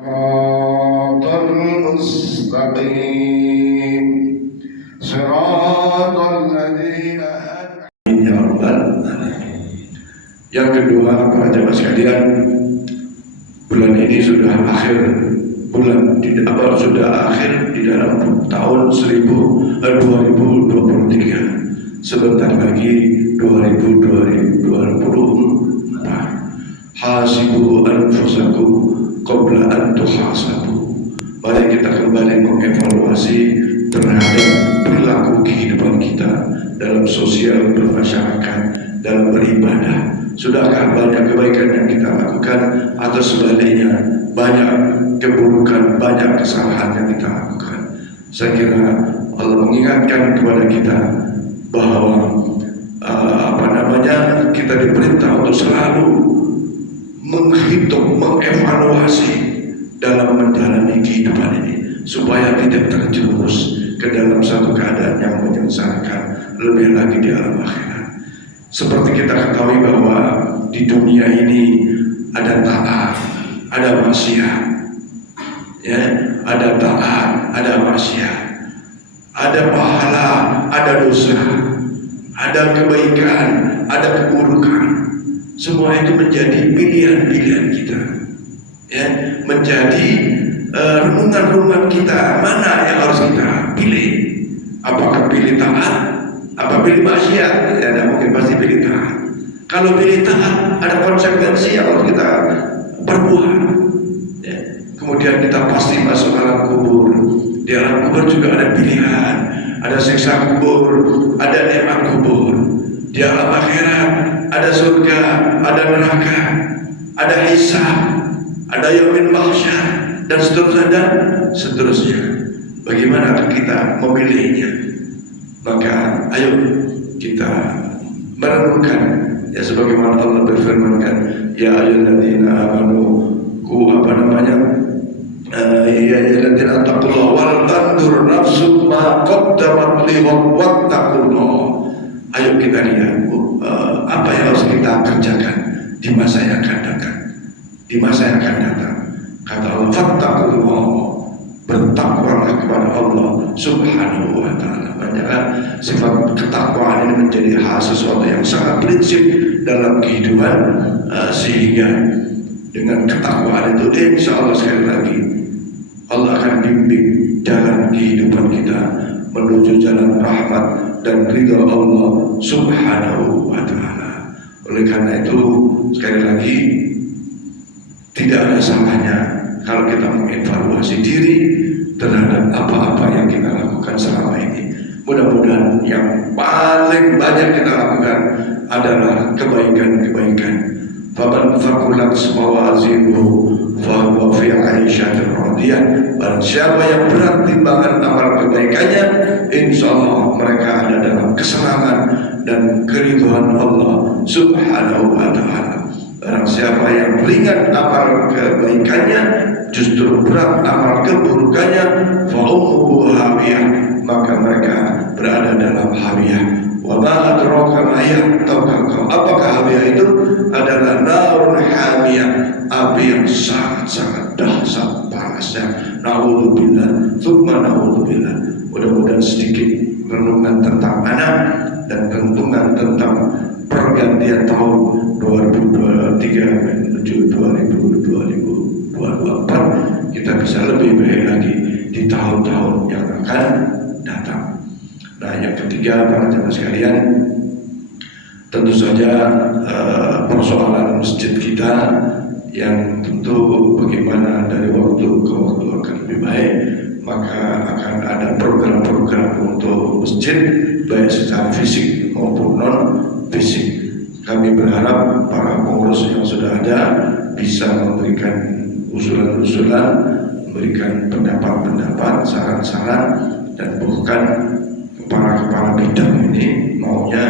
صراط المستقيم صراط الذين ya Rabbal Alamin. Yang kedua, para jamaah sekalian, bulan ini sudah akhir sudah akhir di dalam tahun 2023. Sebentar lagi 2024. Hasibu anfusakum qabla an tuhasabu. Mari kita kembali mengevaluasi terhadap perilaku kehidupan kita dalam sosial, bermasyarakat, dalam beribadah. Sudahkah banyak kebaikan yang kita lakukan, atau sebaliknya banyak keburukan, banyak kesalahan yang kita lakukan? Saya kira Allah mengingatkan kepada kita bahwa kita diperintah untuk selalu menghitung, mengevaluasi dalam menjalani kehidupan ini, supaya tidak terjerumus ke dalam satu keadaan yang menyengsarakan, lebih lagi di alam akhirat. Seperti kita ketahui bahwa di dunia ini ada taat, ada maksiat, ya, ada taat, ada maksiat, ada pahala, ada dosa, ada kebaikan, ada keburukan. Semua itu menjadi pilihan-pilihan kita, ya, menjadi renungan-renungan kita, mana yang harus kita pilih. Apakah pilih taat, apa pilih maksiat? Ya, tidak mungkin, pasti pilih taat. Kalau pilih taat, ada konsekuensi yang harus kita perbuat, ya. Kemudian kita pasti masuk alam kubur. Di alam kubur juga ada pilihan, ada siksa kubur, ada nikmat kubur. Di alam akhirat ada surga, ada neraka, ada hisab, ada yaumil mahsyar, dan seterusnya. Bagaimana kita memilihnya? Maka ayo kita merenungkan, ya, sebagaimana Allah berfirmankan, ya ayyuhalladzina amanu ya ayyuhalladzina taqullaha wal tandur nafsum ma qaddamat lighad wattaqullah. Ayo kita lihat apa yang harus kita kerjakan di masa yang akan datang. Di masa yang akan datang, kata Allah, fattaqullah, bertakwalah kepada Allah Subhanahu wa ta'ala. Banyak sifat ketakwaan ini menjadi sesuatu yang sangat prinsip dalam kehidupan, sehingga dengan ketakwaan itu insya Allah, sekali lagi, Allah akan bimbing jalan kehidupan kita menuju jalan rahmat dan ridha Allah Subhanahu wa ta'ala. Oleh karena itu, sekali lagi, tidak ada salahnya kalau kita mengevaluasi diri terhadap apa-apa yang kita lakukan selama ini. Mudah-mudahan yang paling banyak kita lakukan adalah kebaikan-kebaikan. Faman faqulat mawazinuhu fahuwa fi 'aisyatin radiyah. Barang siapa yang berat timbangan amal kebaikannya, insyaallah mereka ada dalam kesenangan dan keridhaan Allah Subhanahu wa ta'ala. Barang siapa yang ringan amal kebaikannya, justru berat amal keburukannya, fa'umuhu hawiyah, maka mereka berada dalam hawiyah. Wa ma adraka ma hiya, tahukah kau apakah hawiyah itu? Adalah narun hamiyah, api yang sangat-sangat dahsyat panasnya. Na'udzubillah, tsumma na'udzubillah. Mudah-mudahan sedikit renungan tentang anak dan renungan tentang pergantian tahun 2023 menuju 2024 kita bisa lebih baik lagi di tahun-tahun yang akan datang. Nah, yang ketiga, para jamaah sekalian, tentu saja persoalan masjid kita yang tentu bagaimana dari waktu ke waktu akan lebih baik, maka akan ada program-program untuk masjid baik secara fisik maupun non fisik. Kami berharap para pengurus yang sudah ada bisa memberikan usulan-usulan, memberikan pendapat-pendapat, saran-saran, dan bahkan para kepala bidang ini maunya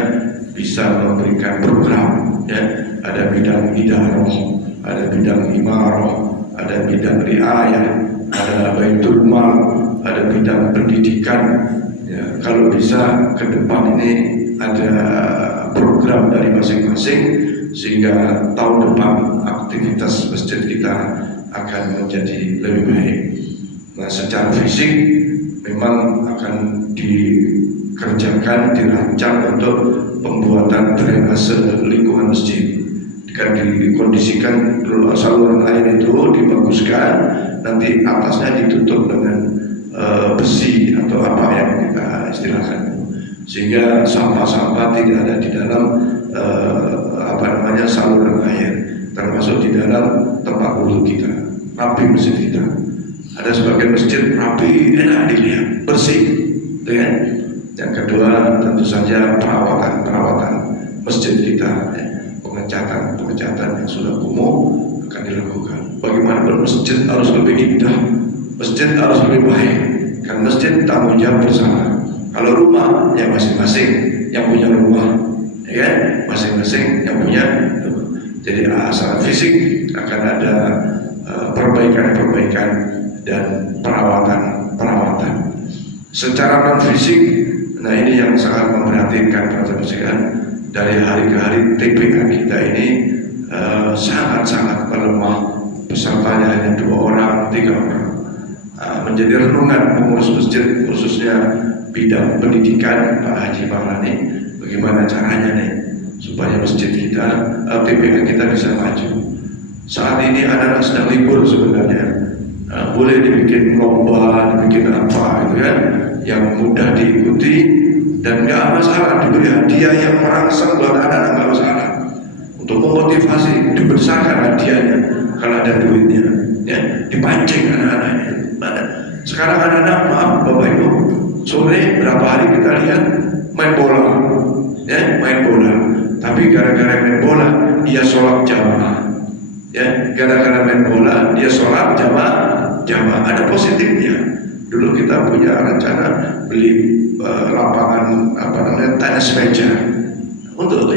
bisa memberikan program, ya. Ada bidang idarah, ada bidang imarah, ada bidang riayah, ada baitul mal, ada bidang pendidikan, ya. Kalau bisa ke depan ini ada program dari masing-masing, sehingga tahun depan aktivitas masjid kita akan menjadi lebih baik. Nah, secara fisik memang akan dikerjakan, dirancang untuk pembuatan drainase lingkungan masjid. Kan dikondisikan dulu saluran air itu dibaguskan, nanti atasnya ditutup dengan besi atau apa yang kita istilahkan, sehingga sampah-sampah tidak ada di dalam saluran air, termasuk di dalam tempat wudhu kita. Rapi masjid kita. Ada sebagian masjid rapi, enak dilihat, bersih, ya. Yang kedua tentu saja perawatan masjid kita, ya. Pengecatan yang sudah kumuh akan dilakukan. Bagaimanapun masjid harus lebih indah, masjid harus lebih baik, kan masjid tanggung jawab bersama. Kalau rumah ya masing-masing yang punya rumah, ya masing-masing yang punya rumah. Jadi secara fisik akan ada perbaikan dan perawatan. Secara non fisik, nah ini yang sangat memprihatinkan para sekalian. Dari hari ke hari TPA kita ini sangat-sangat melemah. Pesertanya hanya 2 orang, 3 orang. Menjadi renungan pengurus masjid, khususnya bidang pendidikan Pak Haji Maulani, bagaimana caranya nih supaya masjid kita, TPA kita bisa maju. Saat ini anak-anak sedang libur sebenarnya, boleh dibikin lomba, dibikin apa gitu kan, yang mudah diikuti dan nggak masalah, diberi hadiah yang merangsang buat anak-anak, nggak masalah. Untuk memotivasi, dibesarkan hadiahnya kalau ada duitnya, ya dipancing anak-anaknya. Sekarang anak-anak, maaf Bapak Ibu, sore berapa hari kita lihat main bola, ya main bola. Tapi gara-gara main bola dia sholat jamaah, ya gara-gara main bola dia sholat jamaah. Ada positifnya. Dulu kita punya rencana beli lapangan tenis meja untuk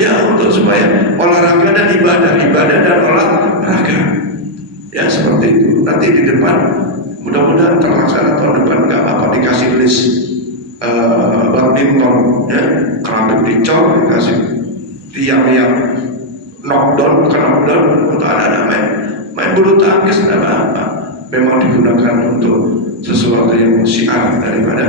supaya olahraga dan ibadah dan olahraga, ya seperti itu. Nanti di depan mudah-mudahan terlaksana tahun depan, nggak apa dikasih list badminton, ya keramik dicor, dikasih tiang yang knockdown untuk anak-anak main bulu tangkis, nggak apa-apa. Memang digunakan untuk sesuatu yang syiar daripada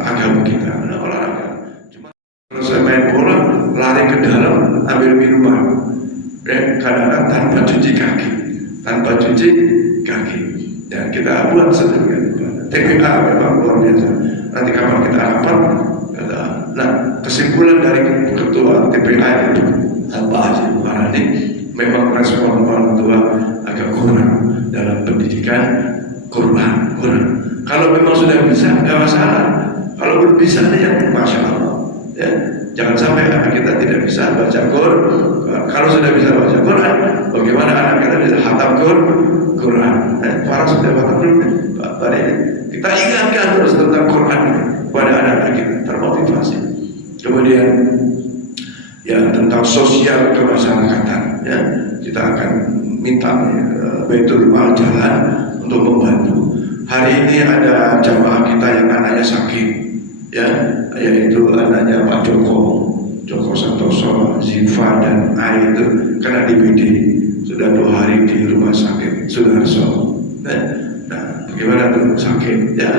agama kita, olahraga. Cuma kalau saya main bola, lari ke dalam, ambil minuman, kadang-kadang tanpa cuci kaki, dan kita buat sedemikian. TPA memang luar biasa. Nanti kapan kita rapat, nah kesimpulan dari ketua TPA itu Pak Haji Maulani, memang respon orang tua agak kurang dalam pendidikan Quran. Kalau memang sudah bisa, nggak masalah. Kalau belum bisa, ya masya Allah. Ya, jangan sampai anak kita tidak bisa baca Quran. Kalau sudah bisa baca Quran, bagaimana anak kita bisa khatam Quran? Para sudah khatam Quran, Pak ini kita ingatkan terus tentang Quran pada anak-anak kita, termotivasi. Kemudian, ya tentang sosial kemasyarakatan, ya kita akan minta Baitul Mal jalan untuk membantu. Hari ini ada jamaah kita yang anaknya sakit, ya, yaitu anaknya Pak Joko Santoso, Ziva dan Ai itu kena DBD, sudah 2 hari di rumah sakit Sudarso. Nah, bagaimana tuh sakit? Ya,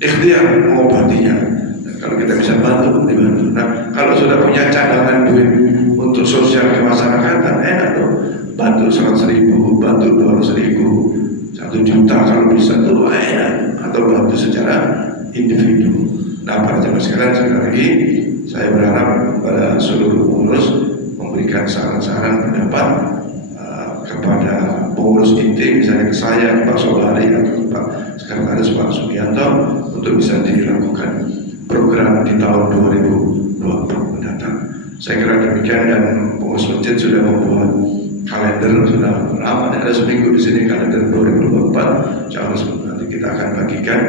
ikhtiar mengobatinya. Nah, kalau kita bisa bantu, dibantu. Nah, kalau sudah punya cadangan duit untuk sosial kemasyarakatan, enak tuh, bantu 100.000, bantu 200.000. 1 juta kalau bisa tuh enak, atau bantu secara individu. Nah, para jamaah sekalian, sekali lagi saya berharap kepada seluruh pengurus memberikan saran-saran pendapat kepada pengurus inti, misalnya ke saya, Pak Sobari atau Pak Sekretaris Pak Sugianto, untuk bisa dilakukan program di tahun 2020 mendatang. Saya kira demikian, dan pengurus masjid sudah membuat kalender, sudah lama, ada seminggu di sini kalender 2024. Insya Allah nanti kita akan bagikan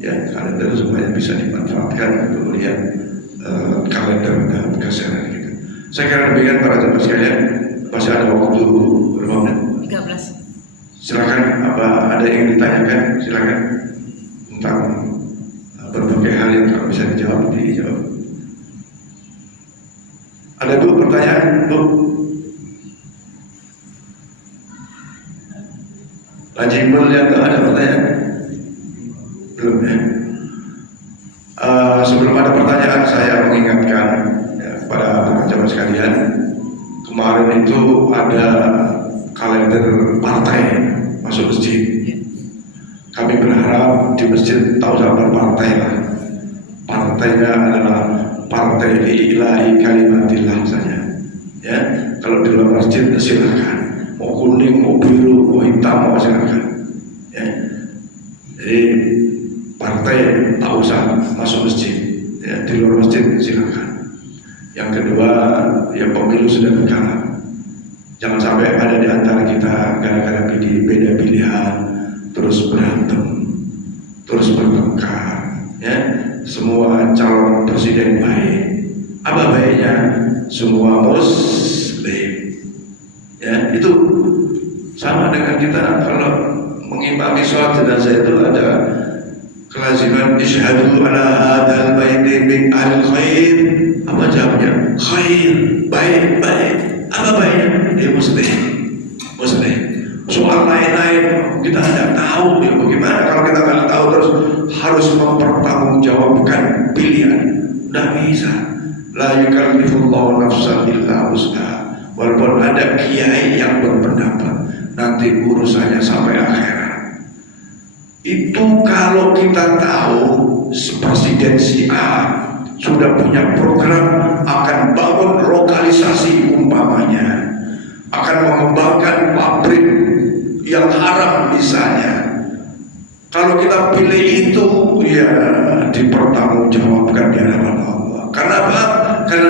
ya kalender supaya bisa dimanfaatkan untuk melihat kalender dalam keseharian kita. Saya kira demikian para jamaah sekalian. Masih ada waktu berapa menit? 13. Silakan, apa ada yang ditanyakan? Silakan tentang berbagai hal yang kalau bisa dijawab. Ada Bu pertanyaan, Bu? Rajibul yang ada pertanyaan? Belum ya? Sebelum ada pertanyaan saya mengingatkan ya, kepada teman-teman sekalian, kemarin itu ada kalender partai masuk masjid. Kami berharap di masjid tahu sama partai lah. Partainya adalah Partai Ilahi Kalimatillah saja. Ya, kalau di luar masjid silakan. Mau kuning, mau biru, mau hitam, mau silakan. Ya. Jadi partai tak usah masuk masjid. Ya, di luar masjid silakan. Yang kedua, ya pemilu sudah berjalan. Jangan sampai ada di antara kita gara-gara beda pilihan terus berantem, terus bertengkar. Ya, semua calon presiden baik. Apa baiknya? Semua muslim. Ya, itu sama dengan kita kalau mengimami sholat jenazah itu ada kelaziman isyhadu ala hadzal baiti min al khair. Apa jawabnya? Khair, baik. Apa baiknya? Dia muslim. Soal lain-lain kita tidak tahu ya bagaimana. Kalau kita nggak tahu terus harus mempertanggungjawabkan pilihan. Tidak bisa. La yukallifullahu nafsan illa wus'aha. Walaupun ada kiai yang berpendapat nanti urusannya sampai akhirat. Itu kalau kita tahu presiden si A sudah punya program akan bangun lokalisasi umpamanya, akan mengembangkan pabrik yang haram misalnya. Kalau kita pilih itu ya dipertanggungjawabkan di hadapan Allah. Karena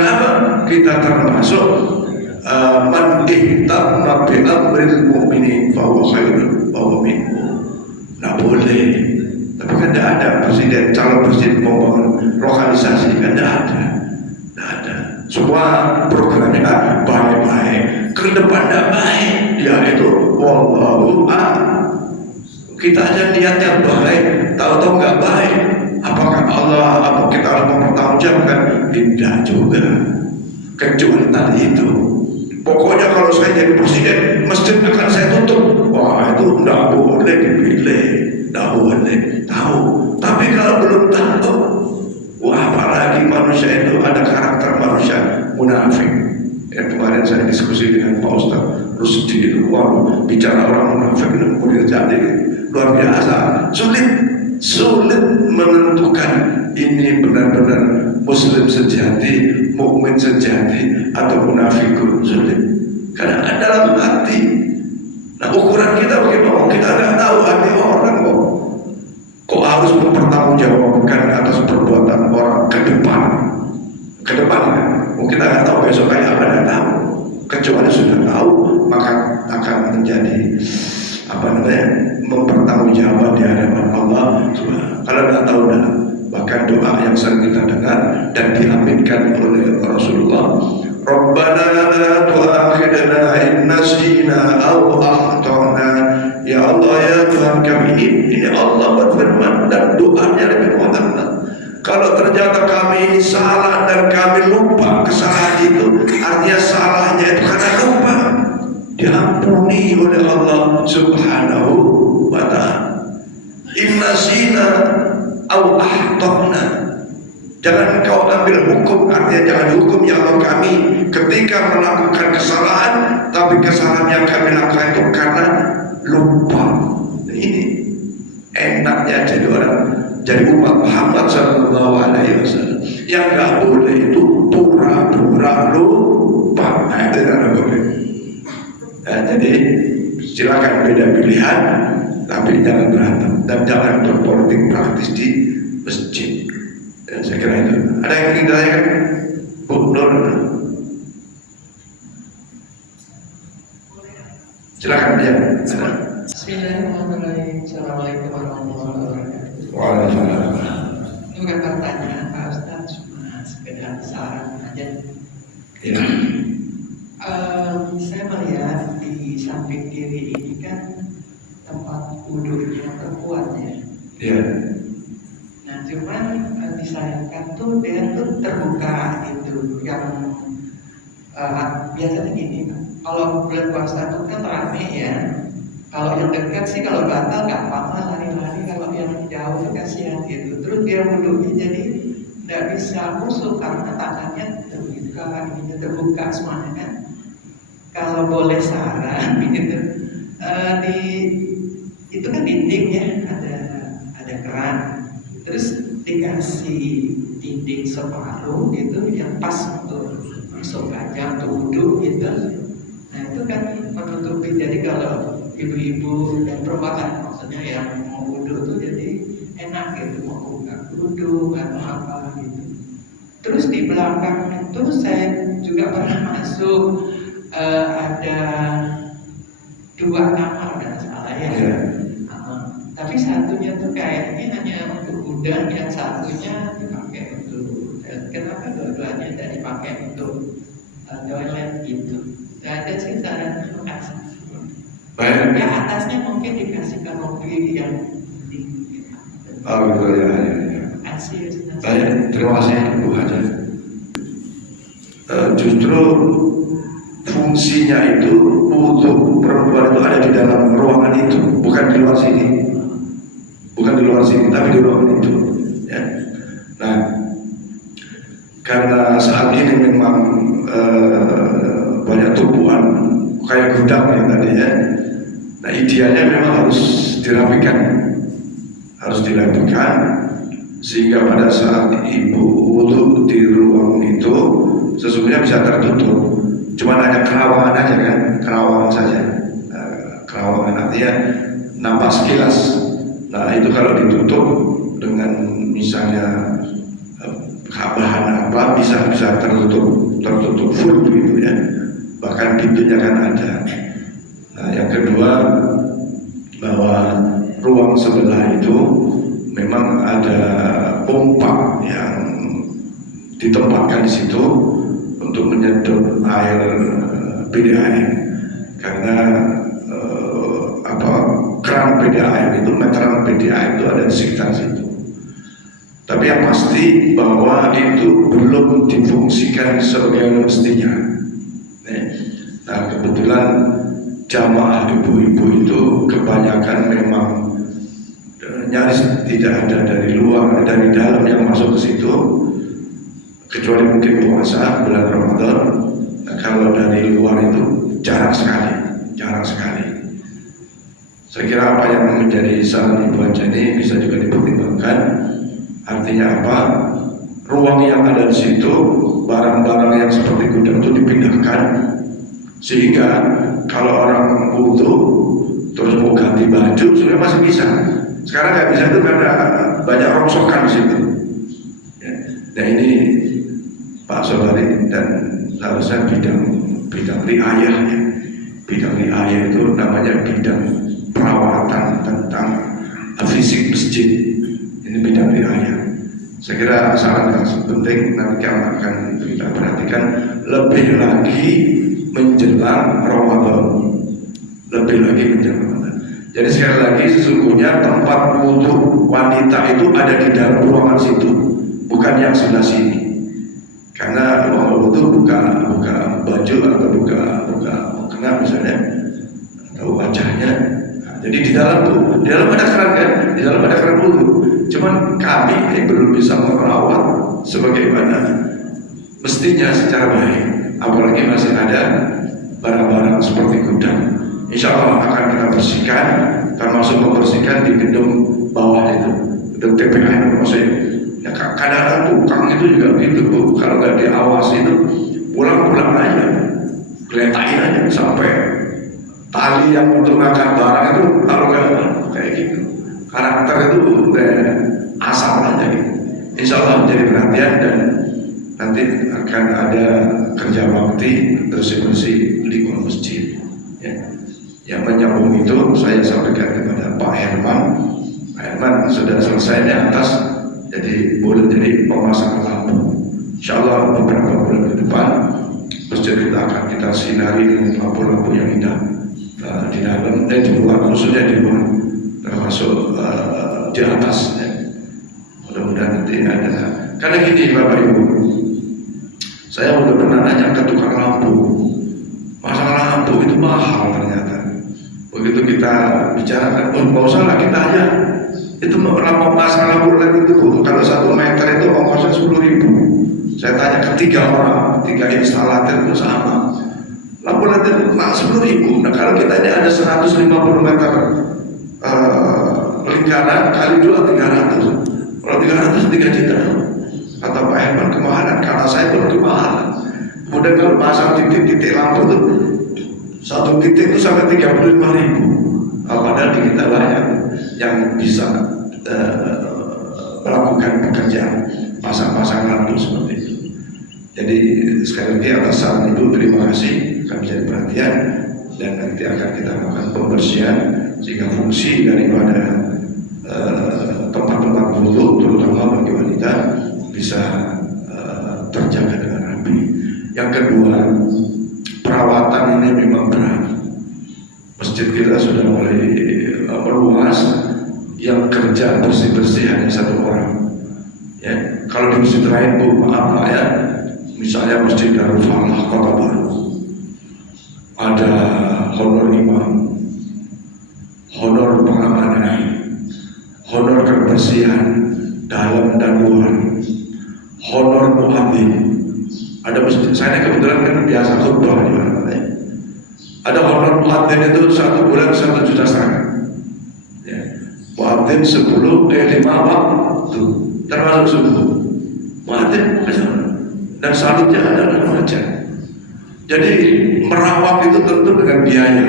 apa? Kita termasuk man ihtamma bi amril mu'minin fa huwa khairun wa huwa minhum. Nggak boleh. Tapi kan tidak ada calon presiden mau bangun lokalisasi, kan tidak ada. Semua programnya baik-baik, ke depan tidak baik, ya itu wallahu a'lam. Kita aja niatnya baik, tahu-tahu nggak baik. Apakah apa kita harus mempertanggungjawabkan? Tidak juga. Kecuali tadi itu. Pokoknya kalau saya jadi presiden, masjid akan saya tutup. Wah, itu tidak boleh dipilih, tidak boleh tahu. Tapi kalau belum tahu, wah, apalagi manusia itu ada karakter manusia munafik. Ya, kemarin saya diskusi dengan Pak Ustaz Rusdi itu, wah, bicara orang munafik itu boleh jadi luar biasa. Sulit menentukan ini benar-benar muslim sejati, mukmin sejati atau munafikun. Sulit karena ada dalam hati. Nah, ukuran kita bagaimana? Kita nggak tahu hati orang kok harus mempertanggungjawabkan atas perbuatan orang ke depan kan? Kita nggak tahu besok kayak apa, nggak tahu. Kecuali sudah tahu maka akan menjadi mempertanggungjawabkan di hadapan Allah. Kalau tidak tahu bahkan doa yang sering kita dengar dan diaminkan oleh Rasulullah, Rabbana la tu'akhidna in nasina aw akhtana. Ya Allah, ya Tuhan kami, ini Allah berfirman dan doanya lebih mengatakan, kalau ternyata kami ini salah dan kami lupa kesalahan itu, artinya salahnya itu karena lupa, diampuni oleh Allah Subhanahu wa ta'ala. Inna zina au ahtana. Jangan kau ambil hukum, artinya jangan hukum ya Allah kami ketika melakukan kesalahan, tapi kesalahan yang kami lakukan itu karena lupa. Nah, ini enaknya jadi umat Muhammad sallallahu alaihi wasallam. Yang nggak boleh itu pura-pura lupa. Nah, itu tidak boleh. Nah, jadi silakan beda pilihan, tapi jangan berantem dan jangan berpolitik praktis di masjid. Ya, saya kira itu. Ada yang ingin ditanyakan? Bu Nur. Silakan dia. Bismillahirrahmanirrahim. Assalamualaikum warahmatullahi wabarakatuh. Waalaikumsalam. Itu bukan pertanyaan Pak Ustaz, cuma sekedar saran aja. Ya. Saya melihat di samping kiri ini kan tempat wudhunya perempuan ya. Iya. Nah, cuman disayangkan tuh dia tuh terbuka gitu, yang biasanya gini, kalau bulan puasa itu kan rame ya. Kalau yang dekat sih kalau batal nggak apa-apa lari-lari, kalau yang jauh tuh kasihan gitu. Terus dia wudhunya jadi nggak bisa musuh karena tangannya terbuka, ininya terbuka semuanya kan. Kalau boleh saran gitu, itu kan dinding ya, ada keran, terus dikasih dinding separuh gitu yang pas untuk masuk aja untuk wudhu gitu. Nah itu kan menutupi, jadi kalau ibu-ibu dan perempuan maksudnya yang mau wudhu tuh jadi enak gitu, mau buka wudhu atau apa gitu. Terus di belakang itu saya juga pernah masuk, ada 2 kamar dan salah ya. Tapi satunya tuh kayaknya hanya untuk gudang, yang satunya dipakai untuk, kenapa dua-duanya tidak dipakai untuk toilet gitu. Gak ada sih saran, terima kasih. Baik. Ya atasnya mungkin dikasih kanopi yang tinggi. Oh gitu ya. Terima kasih. Baik, terima kasih Bu Hajar. Justru fungsinya itu untuk perempuan itu ada di dalam ruangan itu, bukan di luar sini. Bukan di luar sini, tapi di ruangan itu. Ya. Nah, karena saat ini memang banyak tumbuhan kayak gudang yang tadi ya. Nah, idealnya memang harus dirapikan, sehingga pada saat ibu wudhu di ruang itu sesungguhnya bisa tertutup. Cuma hanya kerawangan aja kan, kerawangan saja. Kerawangan artinya nampak sekilas. Nah itu kalau ditutup dengan misalnya bahan apa bisa tertutup full gitu ya. Bahkan pintunya kan ada. Nah yang kedua, bahwa ruang sebelah itu memang ada pompa yang ditempatkan di situ untuk menyedot air PDAM, karena keran PDAM itu, meteran PDAM itu ada di sekitar situ. Tapi yang pasti bahwa itu belum difungsikan sebagai mestinya. Nah kebetulan jamaah ibu-ibu itu kebanyakan memang nyaris tidak ada dari luar, dari dalam yang masuk ke situ, kecuali mungkin puasa bulan Ramadan. Nah, kalau dari luar itu jarang sekali. Saya kira apa yang menjadi saran Ibu Haja ini bisa juga dipertimbangkan. Artinya apa? Ruang yang ada di situ, barang-barang yang seperti gudang itu dipindahkan, sehingga kalau orang wudu terus mau ganti baju sudah masih bisa. Sekarang nggak bisa itu karena banyak rongsokan di situ. Ya. Nah ini Pak Sobari dan harusnya bidang riayah ya. Bidang riayah itu namanya bidang perawatan tentang fisik masjid. Ini bidang riayah. Saya kira saran yang penting nanti akan kita perhatikan lebih lagi menjelang Ramadan. Jadi sekali lagi sesungguhnya tempat wudhu wanita itu ada di dalam ruangan situ, bukan yang sebelah sini. Karena ruang wudhu buka baju atau buka kena misalnya atau wajahnya. Nah, jadi di dalam ada keran kan, di dalam ada keran wudhu. Cuman kami ini belum bisa merawat sebagaimana mestinya secara baik. Apalagi masih ada barang-barang seperti gudang. Insya Allah akan kita bersihkan, termasuk membersihkan di gedung bawah itu, gedung TPA maksudnya. Ya, kadang-kadang tukang itu juga gitu Bu, kalau nggak diawasi itu pulang-pulang aja, geletain aja sampai tali yang untuk ngangkat barang itu kalau nggak kayak gitu. Karakter itu udah asal aja gitu. Insya Allah menjadi perhatian dan nanti akan ada kerja bakti bersih-bersih lingkungan masjid. Ya. Yang menyambung itu saya sampaikan kepada Pak Herman. Pak Herman sudah selesai di atas, jadi boleh jadi pemasangan lampu. Insya Allah beberapa bulan ke depan masjid kita akan kita sinari dengan lampu-lampu yang indah di dalam, di luar, khususnya di luar, termasuk di atas. Ya. Mudah-mudahan nanti ada. Karena gini Bapak Ibu, saya udah pernah nanya ke tukang lampu, pasang lampu itu mahal ternyata. Begitu kita bicarakan, oh nggak usah lah kita aja. Itu pasang lampu LED itu kalau 1 meter itu ongkosnya 10.000. Saya tanya ke 3 orang, 3 instalator itu sama. Lampu LED itu 10.000. Nah kalau kita ini ada 150 meter lingkaran kali 2 300. Kalau 300 3 juta. Kata Pak Herman kemahalan, karena saya pun kemahalan. Kemudian kalau pasang titik-titik lampu itu 1 titik itu sampai 35.000. Padahal di kita banyak yang bisa melakukan pekerjaan pasang-pasang lampu seperti itu. Jadi sekali lagi atas saran itu terima kasih, kami jadi perhatian dan nanti akan kita lakukan pembersihan sehingga fungsi daripada tempat-tempat wudhu terutama bagi wanita bisa terjaga dengan rapi. Yang kedua, perawatan ini memang berat. Masjid kita sudah mulai meluas, yang kerja bersih-bersih hanya 1 orang. Ya, kalau di masjid lain Bu, maaf Pak ya, misalnya Masjid Darul Falah Kota Baru, ada honor imam, honor pengamanan, honor kebersihan dalam dan luar, honor muadzin. Ada masjid, saya kebetulan kan biasa khutbah di mana ya. Ada honor muadzin itu 1 bulan 1,5 juta. Ya. Muadzin 10 5 waktu termasuk subuh. Muadzin dan salutnya adalah mengajar. Jadi merawat itu tentu dengan biaya.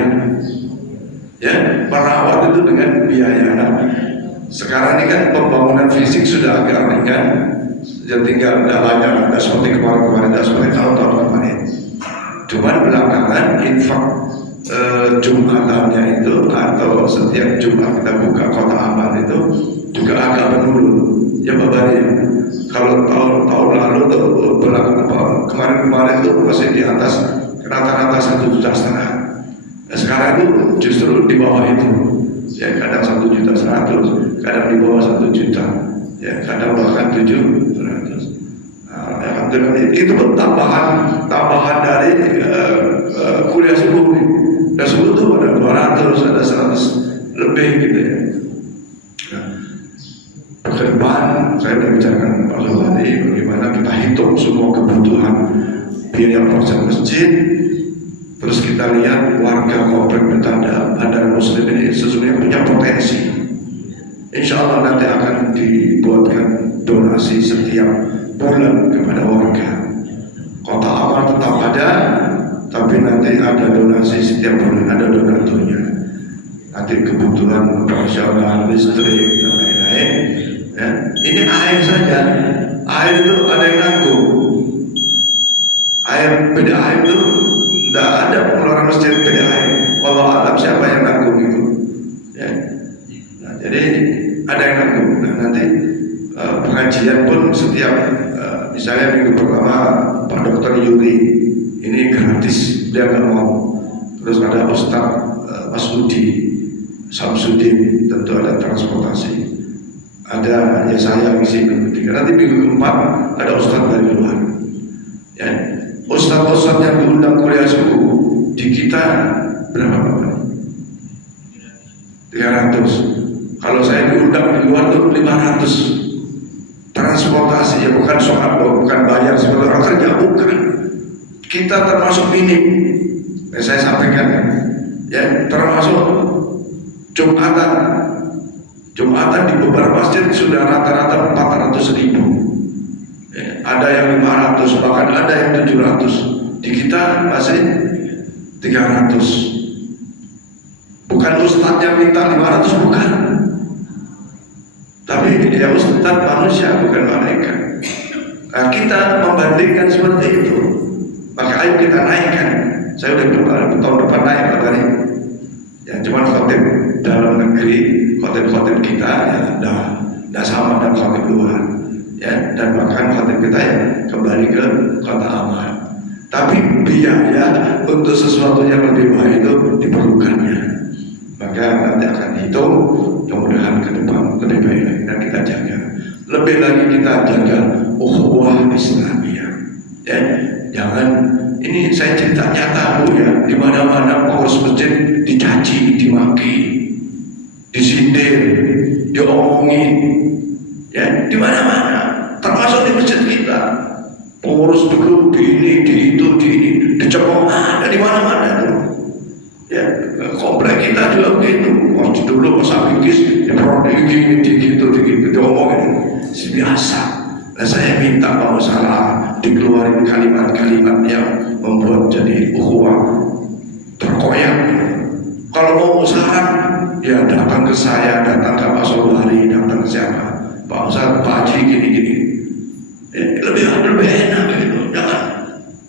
Ya, merawat itu dengan biaya. Nah, sekarang ini kan pembangunan fisik sudah agak ringan. Jadi tinggal tidak banyak, tidak seperti kemarin-kemarin, tidak seperti tahun-tahun kemarin. Cuman belakangan infak Jumatannya itu atau setiap Jumat kita buka Kota Amal itu juga agak menurun. Ya Pak Bari, kalau tahun lalu tuh kemarin-kemarin itu masih di atas rata-rata 1,5 juta. Nah, sekarang itu justru di bawah itu. Ya kadang 1,1 juta, kadang di bawah 1 juta. Ya kadang bahkan 700. Nah, alhamdulillah itu tambahan dari kuliah subuh. Dan subuh itu ada 200, ada 100 lebih gitu ya. Nah, ke depan saya sudah bicarakan Pak Zulhadi bagaimana kita hitung semua kebutuhan biaya proses masjid. Terus kita lihat warga komplek Betanda Bandar Muslim ini sesungguhnya punya potensi. Insya Allah nanti akan dibuatkan donasi setiap bulan kepada warga. Kota Amal tetap ada, tapi nanti ada donasi setiap bulan, ada donaturnya. Nanti kebutuhan operasional, listrik dan lain-lain. Ya. Ini air saja, air itu ada yang nanggung. Beda air itu tidak ada pengeluaran masjid beda air. Wallahu a'lam siapa yang nanggung itu. Ya. Nah, jadi ada yang nanggung. Nah, nanti pengajian pun setiap misalnya minggu pertama Pak Dr. Yuri ini gratis, dia nggak mau. Terus ada Ustaz Masudi Samsudin, tentu ada transportasi. Ada ya saya misi minggu 3. Nanti minggu keempat ada Ustaz dari luar. Ya, Ustaz yang diundang kuliah subuh di kita berapa Pak? 300. Kalau saya diundang di luar itu 500. Transportasi ya bukan soal, bukan bayar sebagai orang kerja, bukan. Kita termasuk minim. Saya sampaikan ya, termasuk Jumatan di beberapa masjid sudah rata-rata 400.000. Ya, ada yang 500, bahkan ada yang 700. Di kita masih 300. Bukan ustadz yang minta 500, bukan. Tapi ya ustadz manusia, bukan malaikat. Nah, kita membandingkan seperti itu. Maka ayo kita naikkan. Saya udah tahun depan naik Pak Tari. Ya cuma khotib dalam negeri, khotib kita ya dah sama dengan khotib luar. Ya, dan bahkan khotib kita ya kembali ke Kota Amal. Tapi biaya untuk sesuatu yang lebih baik itu diperlukannya. Maka nanti akan hitung, mudah-mudahan ke depan lebih baik lagi dan kita jaga. Lebih lagi kita jaga ukhuwah Islamiyah. Ya, jangan ini saya cerita nyata Bu ya, di mana-mana pengurus masjid dicaci, dimaki, disindir, diomongin, ya di mana-mana, termasuk di masjid kita. Pengurus dulu di ini, di itu, di ini, dicemooh ada di mana-mana tuh. Ya, komplek kita juga begitu. Waktu dulu pas habis diprotek gini, digitu, diomongin, biasa. Nah, saya minta kalau salah dikeluarin kalimat-kalimat yang membuat jadi ukhuwah terkoyak. Kalau mau usaha, ya datang ke saya, datang ke Pak Sobari, datang ke siapa, Pak Ustaz, Pak Haji, gini-gini. Ya, lebih enak gitu, jangan.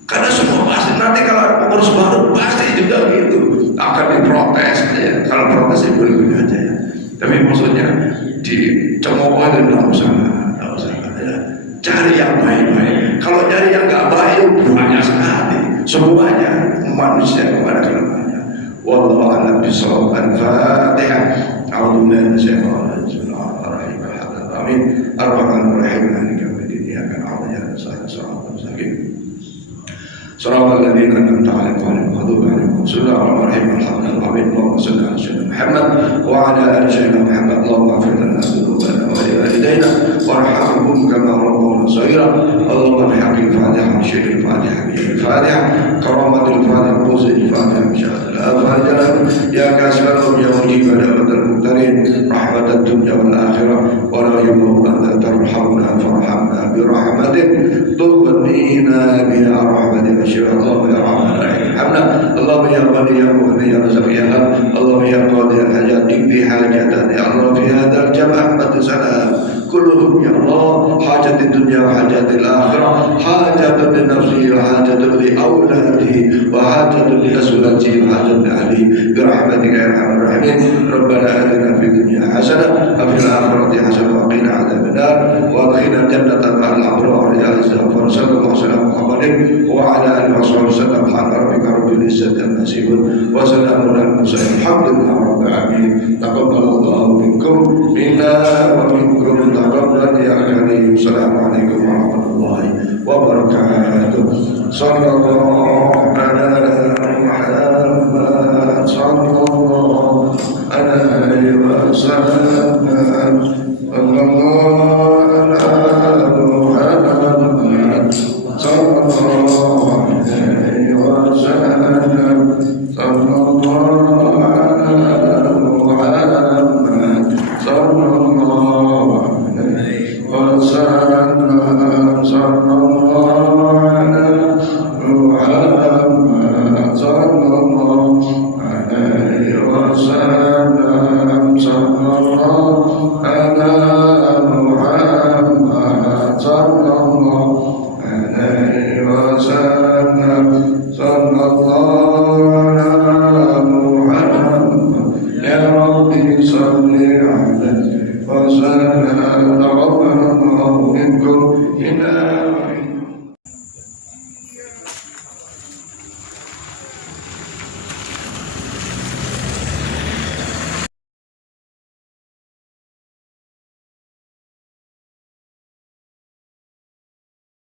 Karena semua pasti nanti kalau pengurus baru pasti juga gitu akan diprotes ya. Kalau protes itu boleh aja ya. Tapi maksudnya dicemooh itu nggak usah ya. Cari yang baik-baik. Kalau cari yang nggak baik banyak sekali. Semuanya manusia kepada kelemahannya. Wallahu a'lam bishawab. Al-Fatihah. A'udzubillahi minasyaitonir rajim. Bismillahirrahmanirrahim. Amin. Ar-Rahmanir-Rahim. Maliki yaumiddin. Iyyaka na'budu wa iyyaka nasta'in. Shiratal mustaqim. Shiratal ladzina an'amta 'alaihim ghairil maghdubi 'alaihim waladdallin. Alhamdulillahi Allahumma shalli 'ala sayyidina Muhammad wa 'ala ali sayyidina Muhammad. Allahumma ighfir lana dhunubana wa li walidayna warhamhum kama rabbawna shaghira. Allahumma bihaqqil Fatihah syiril Fatihah bil Fatihah karamatul Fatihah quzil Fatihah insyaallah. Al-Fatihah ya kasbalum ya mujib da'watal muqtarin rahmatad dunya wal akhirah wa la yumnu an tarhamna farhamna bi rahmatik tughnina bi rahmatik. Allahumma ya rahman rahim. Allahumma ya ghani ya mughni ya razaq ya hab. Allahumma ya qadi al hajat bi hajatan ya Allah fi hadzal jam' salam kulluhum ya Allah hajat dunya wa hajat al akhirah hajat li nafsi wa hajat li auladi wa hajat li azwaji wa hajat li ahli bi rahmatika ya arhamar rahimin. Rabbana atina fid dunya hasanah wa fil akhirati hasanah wa qina adzabannar wa adkhilna jannata ma'al abrar ya istighfar sallallahu alaihi Muhammadin wa ala alihi wa sahbihi sallam. Rabbika rabbil izzati amma yasifun wa salamun alal mursalin alhamdulillahi rabbil alamin. Taqabbalallahu minkum minna wa minkum taqabbal ya karim. Assalamualaikum warahmatullahi wabarakatuh. Sallallahu ala Muhammad sallallahu alaihi wasallam.